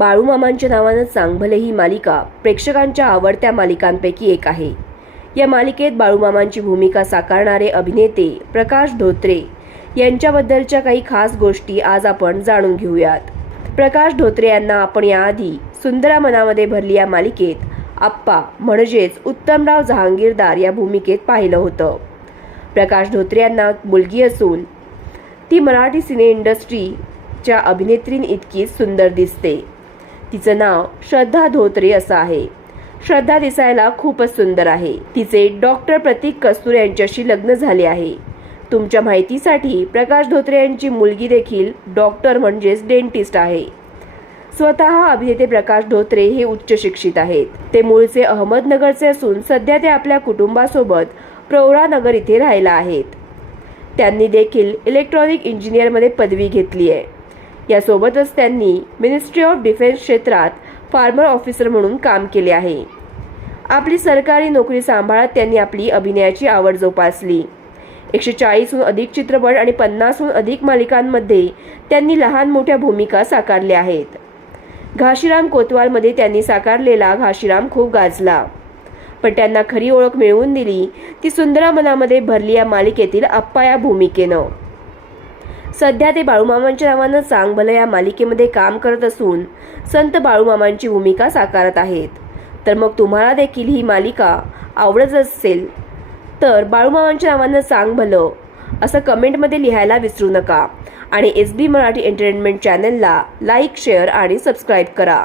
बाळूमामांच्या नावानं चांगभले ही मालिका प्रेक्षकांच्या आवडत्या मालिकांपैकी एक आहे. या मालिकेत बाळूमामांची भूमिका साकारणारे अभिनेते प्रकाश धोत्रे यांच्याबद्दलच्या काही खास गोष्टी आज आपण जाणून घेऊयात. प्रकाश धोत्रे यांना आपण याआधी सुंदरा मनामध्ये भरली या मालिकेत आप्पा म्हणजेच उत्तमराव जहांगीरदार या भूमिकेत पाहिलं होतं. प्रकाश धोत्रे यांना मुलगी असून ती मराठी सिने इंडस्ट्रीच्या अभिनेत्रीं इतकीच सुंदर दिसते. तिचं नाव श्रद्धा धोत्रे असं आहे. श्रद्धा दिसायला खूपच सुंदर आहे. तिचे डॉक्टर प्रतीक कस्तूर यांच्याशी लग्न झाले आहे. तुमच्या माहितीसाठी प्रकाश धोत्रे यांची मुलगी देखील डॉक्टर म्हणजेच डेंटिस्ट आहे. स्वतः अभिनेते प्रकाश धोत्रे हे उच्च शिक्षित आहेत. ते मूळचे अहमदनगरचे असून सध्या ते आपल्या कुटुंबासोबत प्रौरानगर इथे राहायला आहेत. त्यांनी देखील इलेक्ट्रॉनिक इंजिनियरमध्ये पदवी घेतली आहे. यासोबतच त्यांनी मिनिस्ट्री ऑफ डिफेन्स क्षेत्रात फार्मर ऑफिसर म्हणून काम केले आहे. आपली सरकारी नोकरी सांभाळत त्यांनी आपली अभिनयाची आवड जोपासली. एकशे चाळीसहून अधिक चित्रपट आणि पन्नासहून अधिक मालिकांमध्ये त्यांनी लहान मोठ्या भूमिका साकारल्या आहेत. घाशीराम कोतवालमध्ये त्यांनी साकारलेला घाशीराम खूप गाजला. पण त्यांना खरी ओळख मिळवून दिली ती सुंदरा मनामध्ये भरली या मालिकेतील अप्पा या भूमिकेनं. सध्या ते बाळूमामांच्या नावानं चांग भलं या मालिकेमध्ये काम करत असून संत बाळूमामांची भूमिका साकारत आहेत. तर मग तुम्हाला देखील ही मालिका आवडत असेल तर बाळूमामांच्या नावानं सांग भलं असं कमेंटमध्ये लिहायला विसरू नका. आणि एस बी मराठी एंटरटेनमेंट चॅनलला लाईक शेअर आणि सबस्क्राईब करा.